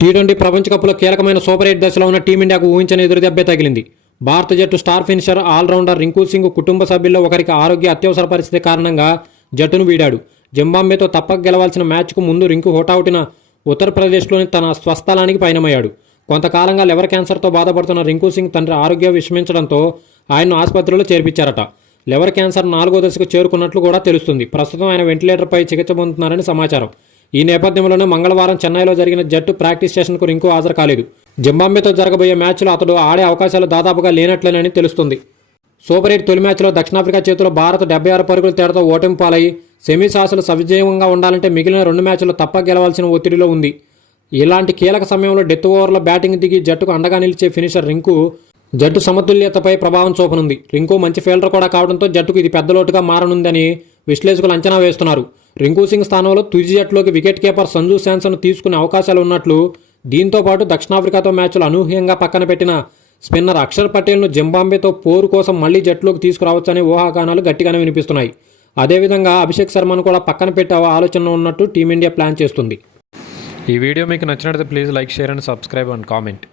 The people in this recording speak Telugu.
టీ20 ప్రపంచ కప్లో కీలకమైన సూపర్ 8 దశలో ఉన్న టీమిండియాకు ఊహించని ఎదురుదెబ్బే తగిలింది. భారత జట్టు star finisher all rounder Rinku Singh కుటుంబ సభ్యుల్లో ఒకరికి ఆరోగ్య అత్యవసర పరిస్థితి కారణంగా జట్టును వీడాడు. జింబాబ్వేతో తప్పక గెలవాల్సిన మ్యాచ్కు ముందు రింకు హుటాహుటిన ఉత్తరప్రదేశ్లోని తన స్వస్థలానికి పయనమయ్యాడు. కొంతకాలంగా లివర్ క్యాన్సర్తో బాధపడుతున్న రింకు సింగ్ తండ్రి ఆరోగ్యం విషమించడంతో ఆయన్ను ఆసుపత్రిలో చేర్పించారట. లివర్ క్యాన్సర్ 4వ దశకు చేరుకున్నట్లు కూడా తెలుస్తుంది. ప్రస్తుతం ఆయన వెంటిలేటర్పై చికిత్స పొందుతున్నారని సమాచారం. ఈ నేపథ్యంలోనే మంగళవారం చెన్నైలో జరిగిన జట్టు ప్రాక్టీస్ సెషన్కు రింకు హాజరు కాలేదు. జింబాబ్వేతో జరగబోయే మ్యాచ్లో అతడు ఆడే అవకాశాలు దాదాపుగా లేనట్లేనని తెలుస్తుంది. సూపర్ 8 తొలి మ్యాచ్లో దక్షిణాఫ్రికా చేతిలో భారత్ 76 పరుగుల తేడాతో ఓటమి పాలై సెమీస్ ఆశలు సవిజయంగా ఉండాలంటే మిగిలిన 2 మ్యాచ్ల్లో తప్పక గెలవాల్సిన ఒత్తిడిలో ఉంది. ఇలాంటి కీలక సమయంలో డెత్ ఓవర్లో బ్యాటింగ్ దిగి జట్టుకు అండగా నిలిచే ఫినిషర్ రింకు జట్టు సమతుల్యతపై ప్రభావం చూపనుంది. రింకు మంచి ఫీల్డర్ కూడా కావడంతో జట్టుకు ఇది పెద్ద లోటుగా మారనుందని విశ్లేషకులు అంచనా వేస్తున్నారు. రింకు సింగ్ స్థానంలో తుది జట్టులోకి వికెట్ కీపర్ సంజు శాంసన్ తీసుకునే అవకాశాలు ఉన్నట్లు, దీంతో పాటు దక్షిణాఫ్రికాతో మ్యాచ్లు అనూహ్యంగా పక్కన పెట్టిన స్పిన్నర్ అక్షర్ పటేల్ను జింబాబ్వేతో పోరు కోసం మళ్లీ జట్టులోకి తీసుకురావచ్చనే ఊహాగానాలు గట్టిగానే వినిపిస్తున్నాయి. అదేవిధంగా అభిషేక్ శర్మను కూడా పక్కన పెట్టే ఆలోచన ఉన్నట్టు టీమిండియా ప్లాన్ చేస్తుంది. ఈ వీడియో మీకు నచ్చినట్లయితే please like, share and subscribe and comment.